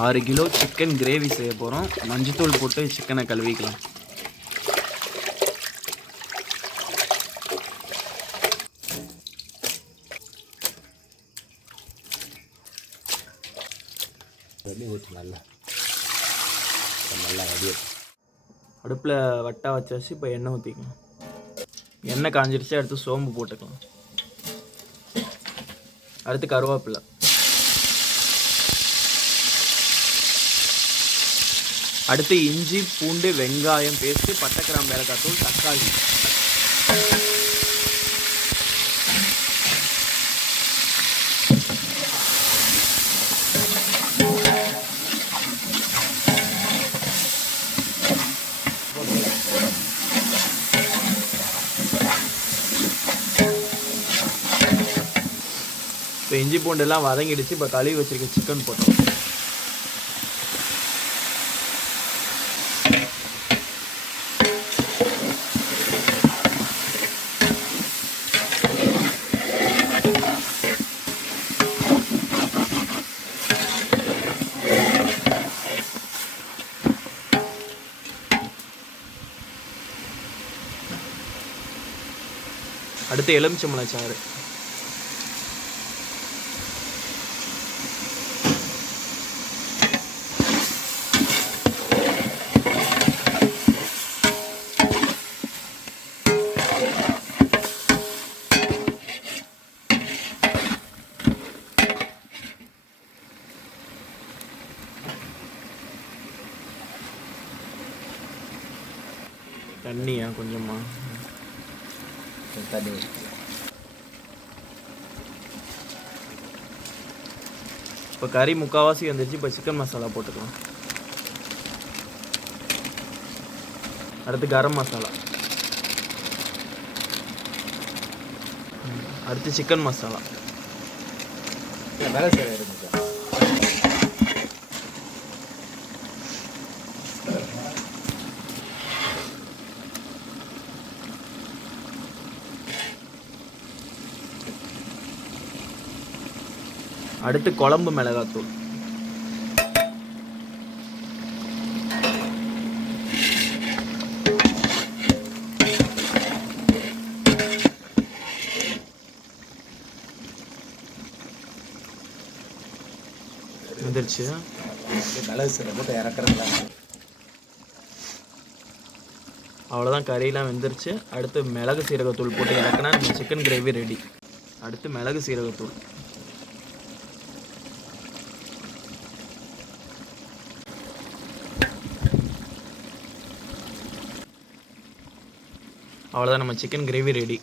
6 kilo chicken gravy செய்ய போகிறோம். மஞ்சத்தூள் போட்டு சிக்கனை கழுவிக்கலாம். அடுப்பில் வட்டா வச்சாச்சு. இப்போ எண்ணெய் ஊற்றிக்கலாம். எண்ணெய் காஞ்சிருச்சு. அடுத்து சோம்பு போட்டுக்கலாம். அடுத்து கருவேப்பிலை, அடுத்து இஞ்சி பூண்டு வெங்காயம் பேஸ்ட்டு, பட்டை கிராம்பு ஏலக்காய் தூள், தக்காளி. இப்போ இஞ்சி பூண்டெல்லாம் வதங்கிடுச்சு. இப்போ கழுவி வச்சிருக்க சிக்கன் போட்டோம். அடுத்து எலுமிச்சம்பழம் சாறு, தண்ணியா கொஞ்சமா தண்ணி. இப்போ கறி முக்கால்வாசி வந்துருச்சு. இப்போ சிக்கன் மசாலா போட்டுக்கலாம். அடுத்து கரம் மசாலா, அடுத்து சிக்கன் மசாலா. அடுத்து குழம்பு மிளகாத்தூள், வந்துருச்சு. அவ்வளோதான், கறியெல்லாம் வெந்துருச்சு. அடுத்து மிளகு சீரகத்தூள் போட்டு இறக்குனா நம்ம சிக்கன் கிரேவி ரெடி. அடுத்து மிளகு சீரகத்தூள், அவ்வளோதான், நம்ம சிக்கன் கிரேவி ரெடி.